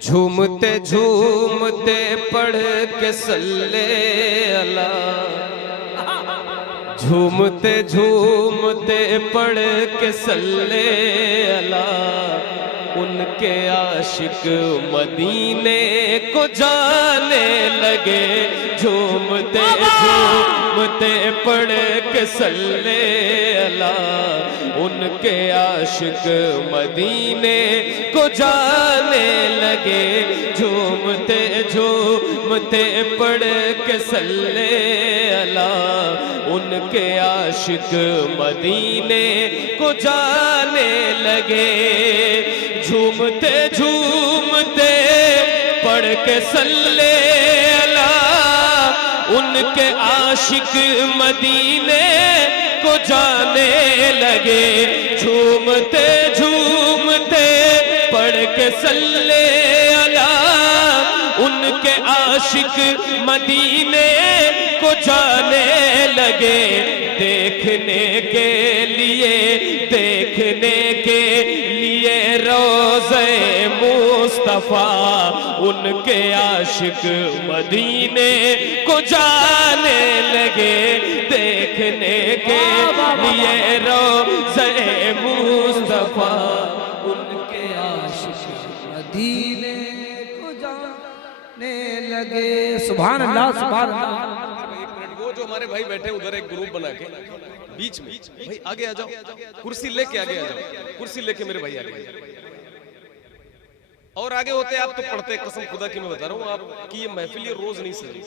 झूमते झूमते पढ़ के सल्ले अला, झूमते झूमते पढ़ के सल्ले अला, उनके आशिक मदीने को जाने लगे। झूमते झूमते पढ़ के सल्ले अला, उनके आशिक मदीने को जाने लगे। झूमते झूमते पढ़ के सल्ले अला, उनके आशिक मदीने को जाने लगे। झूमते झूमते पढ़ के सल्ले अला, उनके आशिक मदीने को जाने लगे। झूमते झूमते पढ़ के सल्ले अला, उनके आशिक मदीने को जाने लगे। देखने के लिए रोज़े मुस्तफा, उनके आशिक मदीने को जाने लगे। देखने के लिए रोज़े मुस्तफा, उनके आशिक मदीने को जाने लगे। सुभान अल्लाह, सुभान अल्लाह। वो जो हमारे भाई बैठे उधर एक ग्रुप बना के बीच में, भाई आगे आ जाओ, कुर्सी लेके आगे आ जाओ, कुर्सी लेके मेरे भाई आगे। और आगे होते आप तो पढ़ते, कसम खुदा की मैं बता रहा हूँ आपकी ये महफिल ये रोज नहीं सही।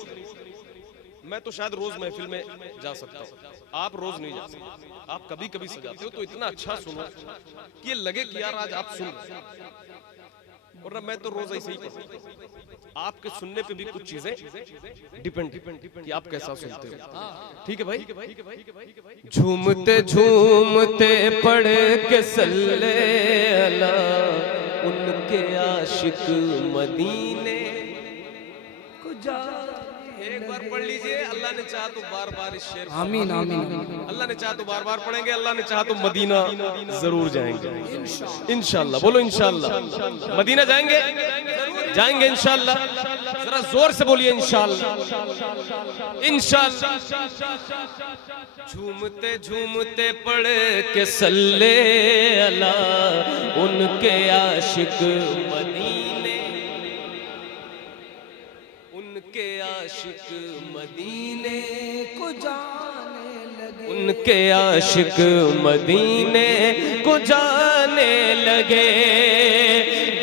मैं तो शायद रोज महफिल में जा सकता हूँ, आप रोज नहीं जा सकते। आप कभी कभी सजाते हो तो इतना अच्छा सुनो कि ये लगे कि यार आज आप सुन, और मैं तो रोज ऐसे ही पढ़ता। आपके सुनने पे भी कुछ चीजें डिपेंड कि आप कैसा सुनते हो। ठीक है भाई। झूमते झूमते पढ़ के सल्ले अला, उनके आशिक मदीने को जाने। एक बार पढ़ लीजिए, अल्लाह ने चाहा तो बार बार इस शेर। आमीन आमीन। अल्लाह ने चाहा तो बार बार पढ़ेंगे, अल्लाह ने चाहा तो मदीना जरूर जाएंगे इंशाल्लाह। बोलो इंशाल्लाह। मदीना जाएंगे, जाएंगे इंशाल्लाह। जरा जोर से बोलिए इंशाल्लाह, इंशाल्लाह। झूमते झूमते पढ़ के सल्ले अला, उनके आशिक मदीने, उनके आशिक मदीने को जाने लगे। उनके आशिक मदीने को जाने लगे।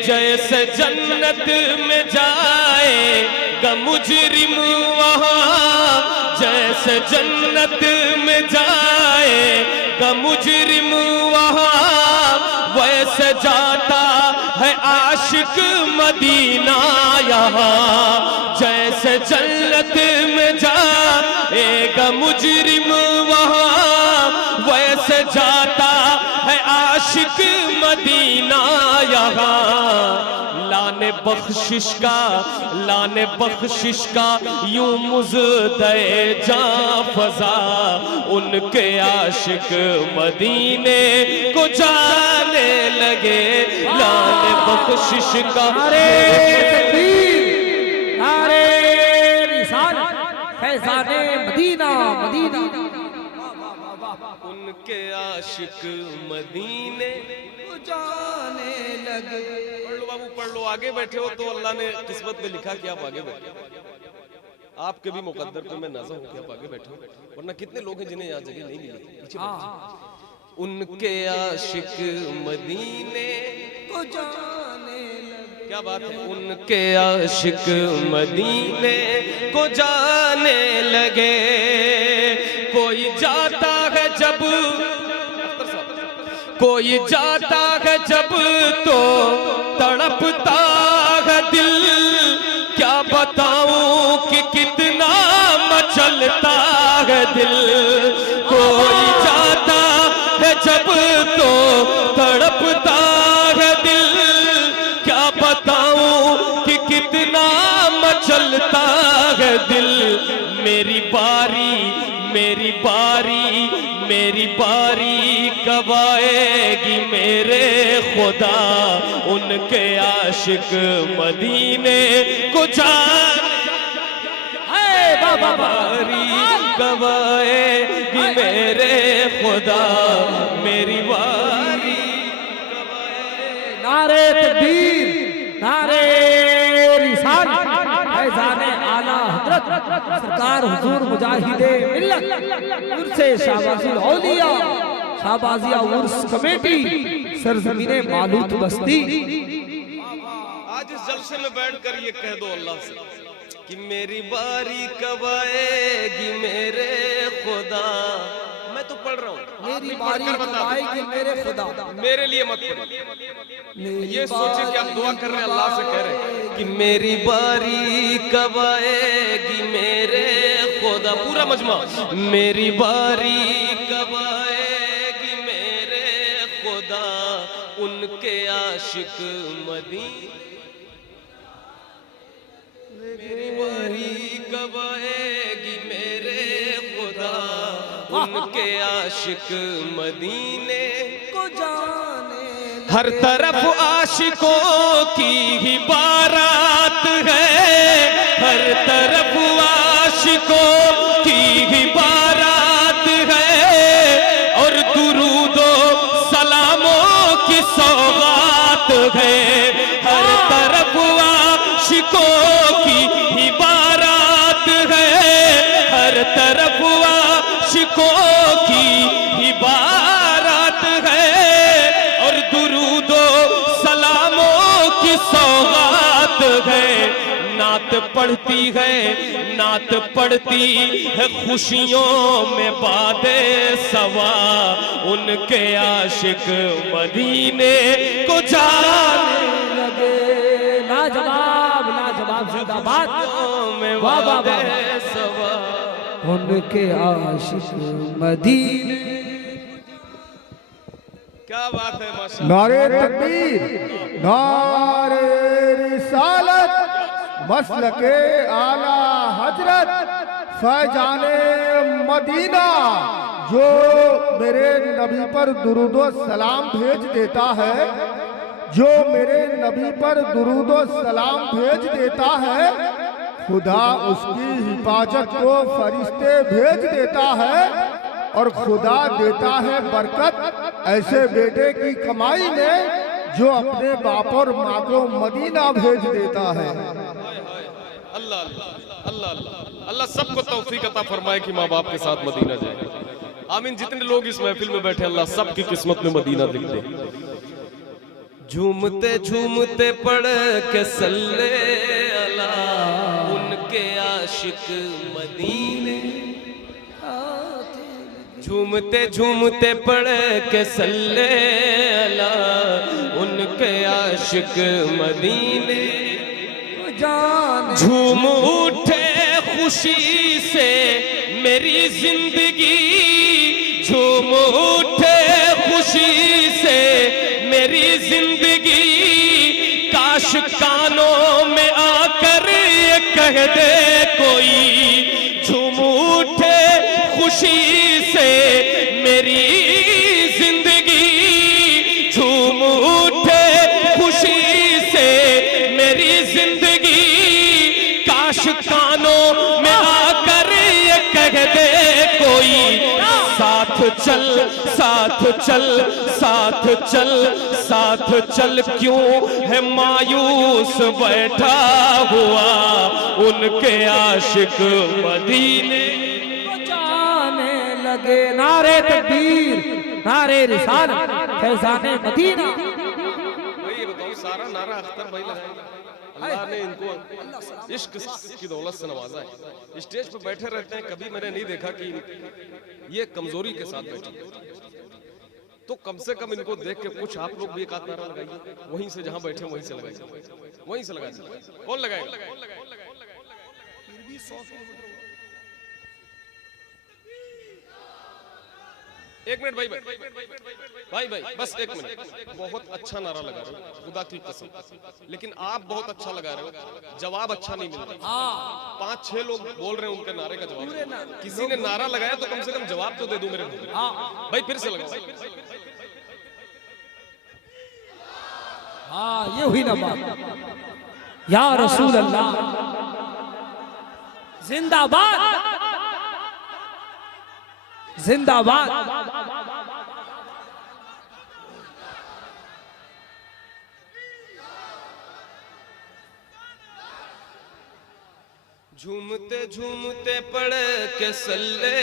जैसे जन्नत में जाएगा मुजरिम वहाँ, जैसे जन्नत में जाएगा मुजरिम वहाँ, वैसे जाता है आशिक मदीना यहाँ। जैसे जन्नत में जाएगा मुजरिम वहाँ, वैसे जाता है आशिक मदीना यहाँ। लाने बख्शिश का यूं मुज़दए जां फज़ा, उनके आशिक मदीने को जाने लगे। लाने बख्शिश का फैज़ाने मदीना मदीना। उनके आशिक मदीने को जाने लगे। पढ़ लो बाबू, पढ़ लो। आगे बैठे हो तो अल्लाह ने किस्मत में लिखा कि आप आगे बैठे। आपके भी मुकद्दर पे मैं नाज़ा हूँ कि आप आगे बैठे हो, वरना कितने लोग हैं जिन्हें यहाँ जगह नहीं मिली। उनके आशिक मदीने को जाने लगे। क्या बात है। उनके आशिक मदीने को जाने लगे। कोई जाता है जब, कोई जाता है जब तो तड़पता है दिल। क्या बताऊं कि कितना मचलता है दिल। कोई जाता है जब तो तड़पता है दिल। क्या बताऊं कि कितना मचलता है दिल। मेरी बारी मेरी बारी मेरी बारी का कब आएगी मेरे खुदा, उनके आशिक मदीने को जाने। बारी कब आएगी मेरे खुदा, मेरी बारी कब आएगी। नारे तकबीर, नारे रिसालत, फैज़ान आला हज़रत सरकार हुजूर मुजाहिदे मिल्लत उर्से शाहबाज़ुल औलिया, शाहबाजिया उर्स कमेटी, सरज़मीने मालूत बस्ती। आज इस जलसे में बैठकर ये कह दो अल्लाह से कि मेरी बारी कब आएगी मेरे खुदा। मैं तो पढ़ रहा हूँ, मेरी बारी कब आएगी मेरे खुदा, मेरे लिए मत पढ़ो। ये सोचे कि आप दुआ कर रहे हैं, अल्लाह से कह रहे हैं कि मेरी बारी कब आएगी मेरे खुदा। पूरा मजमा, मेरी बारी कब आएगी मेरे खुदा, उनके आशिक मदीने। मेरी बारी कब आएगी मेरे खुदा, उनके आशिक मदीने को जाने। हर तरफ आशिकों की ही बारात है, हर तरफ आशिकों की ही बारात है, और दुरूदो सलामों की सौगात है। हर तरफ आशिकों की ही बारात है, हर तरफ आशिकों की ही बारात है, और दुरूदो सलामों की सौगात है। नात पढ़ती है, नात पढ़ती है खुशियों में बादे सवा, उनके आशिक मदीने को जाने लगे। लाजवाब, लाजवाब जिंदाबाद, में वाह वाह वादे वाह। सवा। उनके आशिक मदीने। क्या बात है माशा। नारे तकबीर, नारे रिसालत, मसलके आला हजरत फैजाने मदीना, जो मेरे नबी पर दुरूदो सलाम भेज देता है, जो मेरे नबी पर दुरूदो सलाम भेज देता है, खुदा उसकी हिफाजत को फरिश्ते भेज देता है, और खुदा देता है बरकत ऐसे बेटे की कमाई में जो अपने बाप और माँ को मदीना भेज देता है। अल्लाह अल्लाह अल्लाह अल्लाह अल्लाह सबको तौफीक अता फरमाए कि माँ बाप के साथ मदीना जाए। आमीन। जितने लोग इस महफिल में बैठे अल्लाह सबकी किस्मत में मदीना लिख दे। झूमते झूमते पढ़ के सल्ले अला, उनके आशिक मदीने। झूमते झूमते पढ़ के सल्ले अला, उनके आशिक मदीने जाने। झूम उठे खुशी से मेरी जिंदगी, झूम उठे खुशी से मेरी जिंदगी, काश कानों में आकर ये कह दे कोई। झूम उठे खुशी से मेरी जिंदगी, झूम उठे खुशी से मेरी जिंदगी, काश कानों में आकर ये कह दे कोई। साथ चल साथ चल साथ चल साथ चल, क्यों है मायूस बैठा हुआ, उनके आशिक मदीने जाने लगे। नारे तकबीर, नारे रिसालत, फैज़ाने मदीना। भाई ये बताओ, सारा नारा अख्तर भाई लगाएंगे। अल्लाह ने इनको इश्क की दौलत से नवाजा है। स्टेज पे बैठे रहते हैं, कभी मैंने नहीं देखा कि ये कमजोरी के साथ बैठे। तो कम से कम इनको देख के कुछ आप लोग भी एक आध नारा लगाइए, वहीं से जहां बैठे वहीं से लगाइए, वहीं से लगाइए। कौन लगाएगा? एक मिनट भाई बस एक मिनट। बहुत अच्छा नारा लगा रहे हो, खुदा की कसम, लेकिन आप बहुत अच्छा लगा रहे हो, जवाब अच्छा नहीं मिल रहा। 5-6 लोग बोल रहे हैं उनके नारे का जवाब। किसी ने नारा लगाया तो कम से कम जवाब तो दे दो मेरे भाई। फिर से लगाओ। हाँ ये हुई ना बात। या रसूल अल्लाह जिंदाबाद जिंदाबाद। झूमते झूमते पढ़ के सल्ले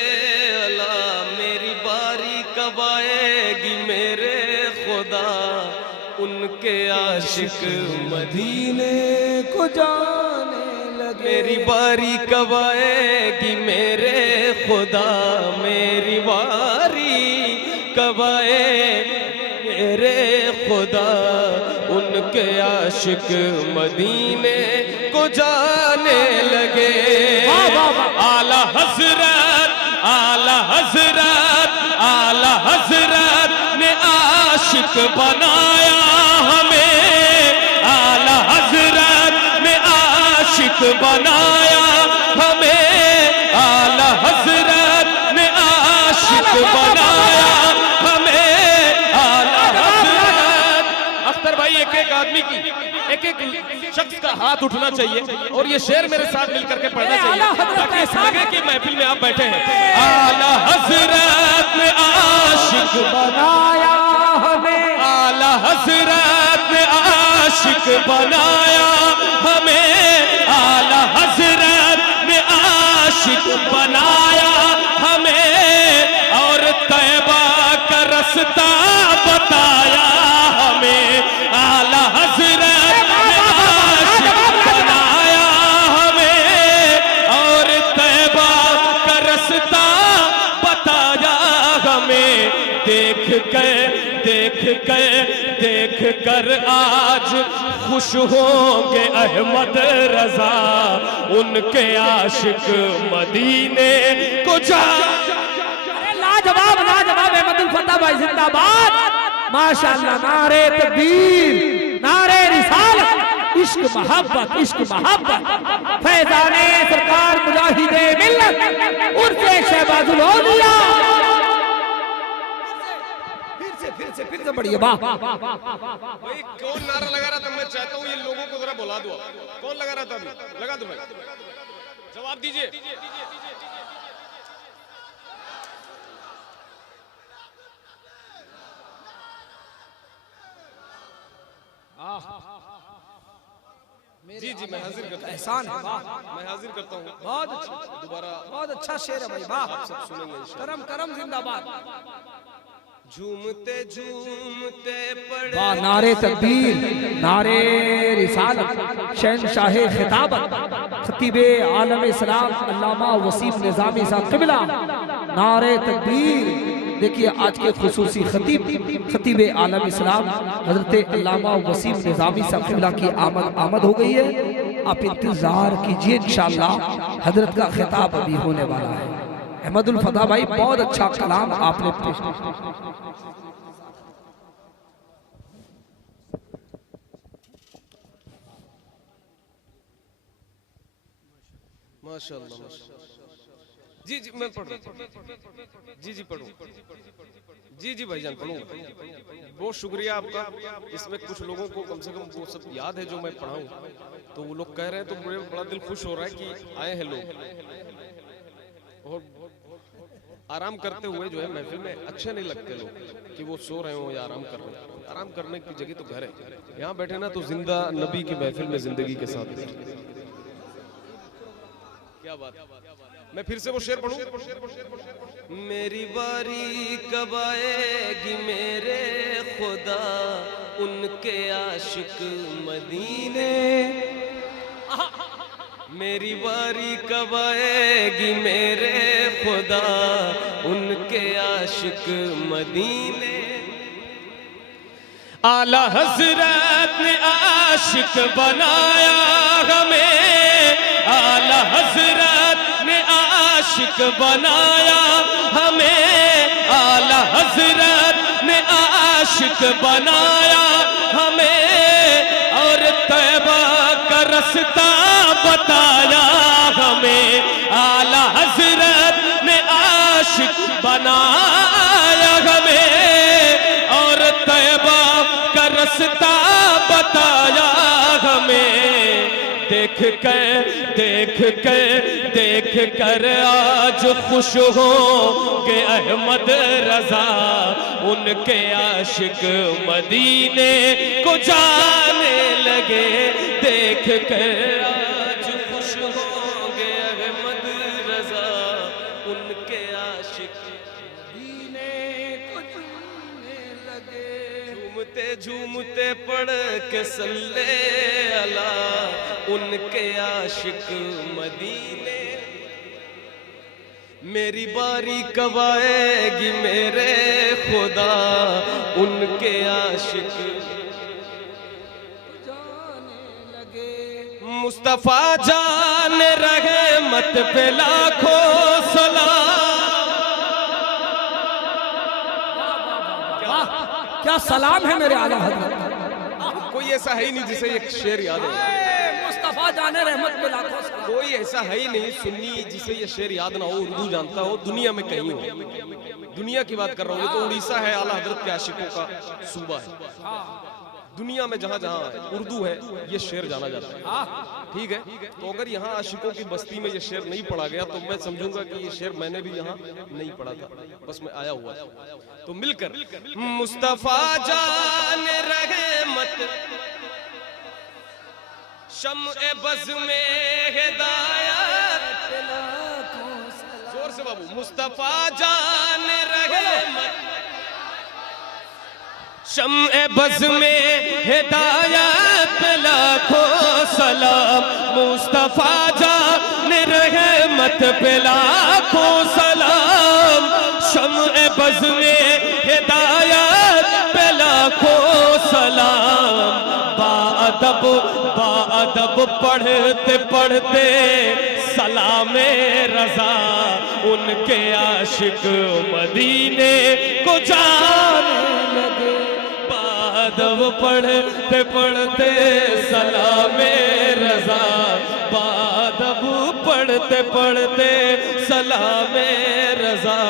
अला, मेरी बारी कब आएगी मेरे खुदा, उनके आशिक मदीने को जाने लगे। मेरी बारी कब आएगी मेरे खुदा, मेरी बारी कब आए मेरे खुदा, उनके आशिक मदीने को जाने लगे। आला हजरत आला हजरत आला हजरत ने आशिक बनाया हमें, आला हजरत ने आशिक बनाया हमें, आला हजरत ने आशिक बनाया हमें, आला हजरत। अख्तर भाई एक एक आदमी की एक एक शख्स का हाथ उठना चाहिए और ये शेर मेरे साथ मिलकर के पढ़ना चाहिए ताकि इस लगे कि महफिल में आप बैठे हैं। आला हजरत ने आशिक बनाया हमें, आला हजरत ने आशिक बनाया हमें, आला हजरत ने आशिक बनाया हमें, और तैबा का रास्ता बताया हमें, आला हजरत ने आशिक बनाया हमें, और तैबा का रास्ता बताया हमें। देख कर आज खुश होंगे अहमद रजा, उनके आशिक मदीने को जा। अरे लाजवाब लाजवाब अहमदुल फता भाई जिंदाबाद। माशाअल्लाह, नारे तकबीर, नारे रिसालत, इश्क मोहब्बत, इश्क मोहब्बत। फैजाने सरकार मुजाहिदे मिल्लत उर्से शहबाजुल औलिया। फिर से बढ़िया वाह। भाई कौन नारा लगा रहा था? मैं चाहता हूँ ये लोगों को जरा बुला दो। कौन लगा रहा था अभी? लगा दो भाई, जवाब दीजिए। जी जी मैं हाजिर करता हूँ। एहसान है, वाह। मैं हाजिर करता हूँ। बहुत अच्छा, दोबारा बहुत अच्छा शेर है भाई, वाह। आप सब सुनेंगे इंशाअल्लाह। करम करम जिंदाबाद। झूमते झूमते पड़े वाह, नारे तकबीर, नारे रिसालत, शहनशाह खिताबत, खतीब आलम इस्लाम अल्लामा वसीम निजामी साहब क़िबला, नारे तकबीर। देखिए आज के खुसूसी खतीब आलम इस्लाम हजरत अल्लामा वसीम निजामी साहब क़िबला की आमद हो गई है। आप इंतजार कीजिए, इंशाअल्लाह हजरत का खिताब अभी होने वाला है। अहमदुल फता भाई बहुत अच्छा कलाम आपने पेश किया। माशाअल्लाह। जी जी मैं पढ़ रहा हूँ। जी जी पढ़ूँ। जी जी भाईजान पढ़ूँ। बहुत शुक्रिया आपका। इसमें कुछ लोगों को कम से कम वो सब याद है जो मैं पढ़ाऊँ, तो वो लोग कह रहे हैं, तो बड़ा दिल खुश हो रहा है कि आए हैं लोग और आराम करते हुए जो है महफिल में अच्छे नहीं लगते लोग कि वो सो रहे हो या आराम कर रहे हो। आराम करने की जगह तो घर है, यहाँ बैठे ना तो जिंदा नबी की महफिल में जिंदगी के साथ। क्या बात। मैं फिर से वो शेर पढ़ूं। मेरी बारी कब आएगी मेरे खुदा, उनके आशिक मदीने, मेरी बारी कब आएगी मेरे खुदा, उनके आशिक मदीने। आला हजरत ने आशिक बनाया हमें, आला हजरत ने आशिक बनाया हमें, आला हजरत ने आशिक बनाया हमें, और तैबा का रास्ता बताया हमें। आला हजरत ने आशिक बनाया हमें, और तैबा का रास्ता देख कर आज खुश हो के अहमद रजा, उनके आशिक मदीने को जाने लगे। देख कर आज खुश हो के अहमद रजा, उनके आशिक मदीने को जाने लगे। झूमते झूमते पढ़ के सल्ले अला, उनके आशिक मदीने। मेरी बारी कब आएगी मेरे खुदा, उनके आशिक जाने लगे। मुस्तफा जान रहे मत पे लाखों सलाम। क्या सलाम है मेरे आला हज़रत। कोई ऐसा है ही नहीं जिसे एक शेर याद है। मुस्तफा जाने रहमत पे लाखों सलाम। कोई ऐसा है ही नहीं सुन्नी जिसे ये शेर याद ना हो, उर्दू जानता हो, दुनिया में कहीं हो। दुनिया की बात कर रहा हूँ, ये तो उड़ीसा है, आला हजरत के आशिकों का सूबा है। दुनिया में जहाँ जहाँ उर्दू है ये शेर जाना जाता है। ठीक है, तो अगर यहाँ आशिकों की बस्ती में ये शेर नहीं पढ़ा गया तो मैं समझूंगा कि ये शेर मैंने भी यहाँ नहीं पढ़ा था, बस मैं आया हुआ था। तो मिलकर मुस्तफा जान रहे मत शम्ए बज़ में हिदायत। जोर से बाबू। मुस्तफा जान रहे मत शम्ए बज़ में हिदायत, लाखों सलाम। मुस्तफा जान रहे मत पे लाखों सलाम। शम्ए बज़ में हिदायत पे लाखों सलाम। बाअदब पढ़ते पढ़ते सलामे रजा, उनके आशिक मदीने को जाने लगे। बाअदब पढ़ते पढ़ते सलामे रजा, बाअदब पढ़ते पढ़ते सलामे रजा,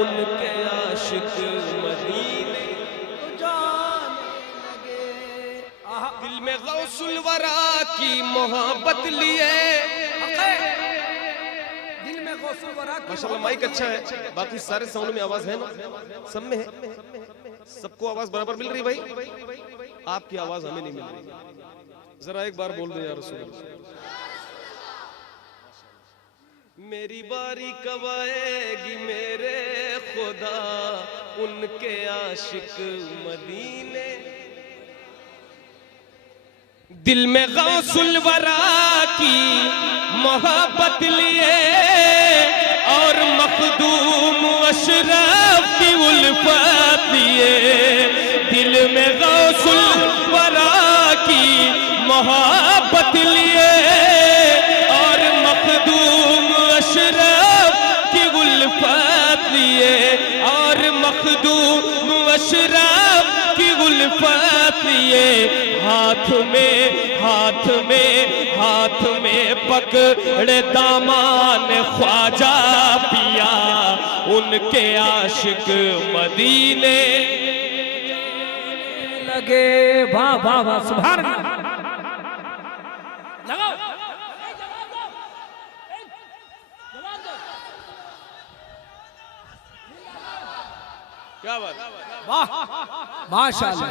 उनके आशिक मदीने को जाने लगे। दिल में गौसुल वरा की मोहब्बत लिए। दिल में गौसुल वरा की माशाल्लाह माइक अच्छा है, बाकी सारे साउंड में आवाज है ना, सब में है। सबको आवाज बराबर मिल रही भाई? आपकी आवाज हमें नहीं मिल रही, जरा एक बार बोल दे या रसूल। मेरी बारी कब आएगी मेरे खुदा, उनके आशिक मदीने। दिल में गौसुल वरा की मोहब्बत लिए और मखदूम अशरफ की उल्फत लिए। दिल में गौसुल वरा की मोहब्बत लिए और मखदूम अशरफ की उल्फत लिए और मखदूम अशरफ की उल्फत लिए। हाथ में पकड़े दामान ख्वाजा पिया, उनके आशिक मदीने लगे। वाह वाह वाह, सुभान अल्लाह। लगाओ क्या बात। वाह माशाअल्लाह,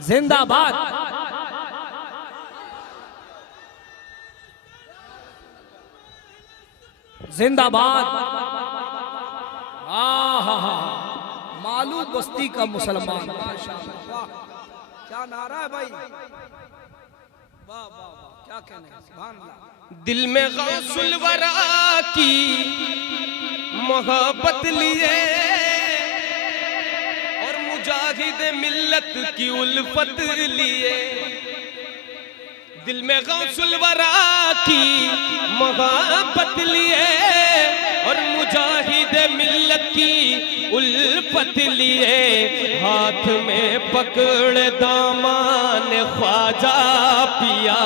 जिंदाबाद। जिंदाबाद। मालूद बस्ती का मुसलमान। माशाअल्लाह, क्या नारा है भाई। वाह वाह वाह, क्या कहने हैं, सुभान अल्लाह। दिल में गौसुल वरा की मोहब्बत लिए और मुजाहिद मिल्लत की उल्फत लिए। दिल में गौसुल वरा की मोहब्बत लिए और मुजाहिद मिल्लत की उल्फत लिए। हाथ में पकड़ दामान ख्वाजा पिया,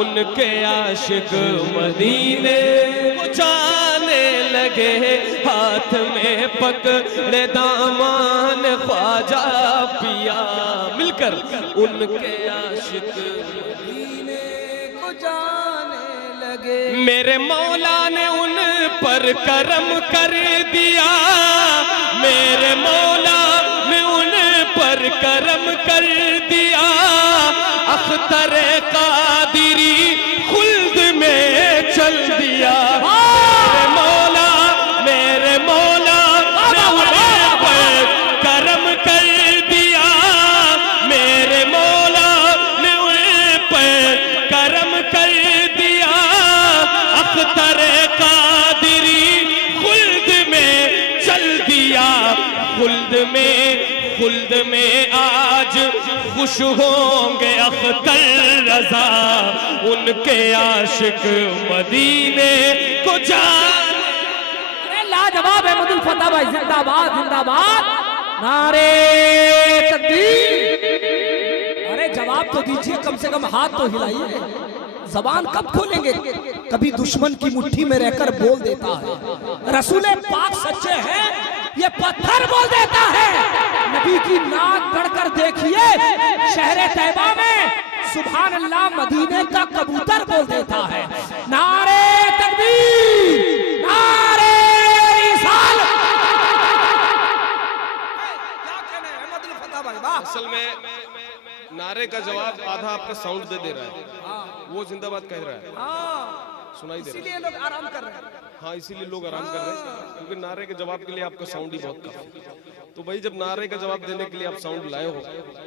उनके आशिक मदीने को जाने लगे। लगे, हाथ में पकड़े दामान ख्वाजा पिया, मिलकर उनके आशिक मदीने को जाने लगे। मेरे मौला ने उन पर करम कर दिया, मेरे मौला ने उन पर करम कर दिया। अख्तर कादिरी खुल्द में चल दिया, मेरे मौला ने उन पर करम कर दिया, मेरे मौला ने उन पर करम कर दिया। अख्तर कादिरी खुल्द में चल दिया, खुल्द में आज खुश होंगे अख्तर रजा, उनके आशिक मदीने को जान। अरे लाजवाब है अहमदुल फता भाई, जिंदाबाद जिंदाबाद, नारे तकबीर। अरे जवाब तो दीजिए, कम से कम हाथ तो हिलाइए। जबान कब खोलेंगे? कभी दुश्मन की मुट्ठी में रहकर बोल देता है। रसूले पाक सच्चे हैं, ये पत्थर बोल देता है। नबी की नाक गढ़कर देखिए शहरे तैयबा में, सुभान अल्लाह मदीने का कबूतर बोल देता है। नारे तकबीर, नारे रिसालत। क्या कहना है अहमदुल फता भाई, वाह। असल में नारे का जवाब आधा आपका साउंड दे रहा है, वो जिंदाबाद कह रहा है, सुनाई दे रहा है। इसीलिए लोग आराम कर रहे हैं। हाँ, इसीलिए लोग आराम कर रहे हैं, क्योंकि नारे के जवाब के लिए आपका साउंड ही बहुत कम। तो भाई जब नारे का जवाब देने के लिए आप साउंड लाए हो,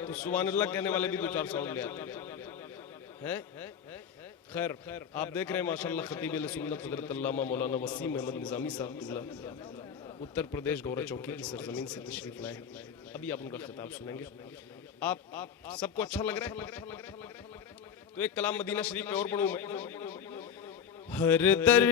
तो सुभान अल्लाह कहने वाले भी 2-4 साउंड ले आते हैं। खैर, आप देख रहे हैं माशाल्लाह खतीब सुन्नत हज़रत अल्लामा मौलाना वसीम अहमद निज़ामी साहब उत्तर प्रदेश गौरा चौकी की सरजमीन से तशरीफ लाए। अभी आप उनका खिताब सुनेंगे। आप सबको अच्छा लग रहा है? तो एक कलाम मदीना शरीफ पे और पढ़ूं मैं। हर दर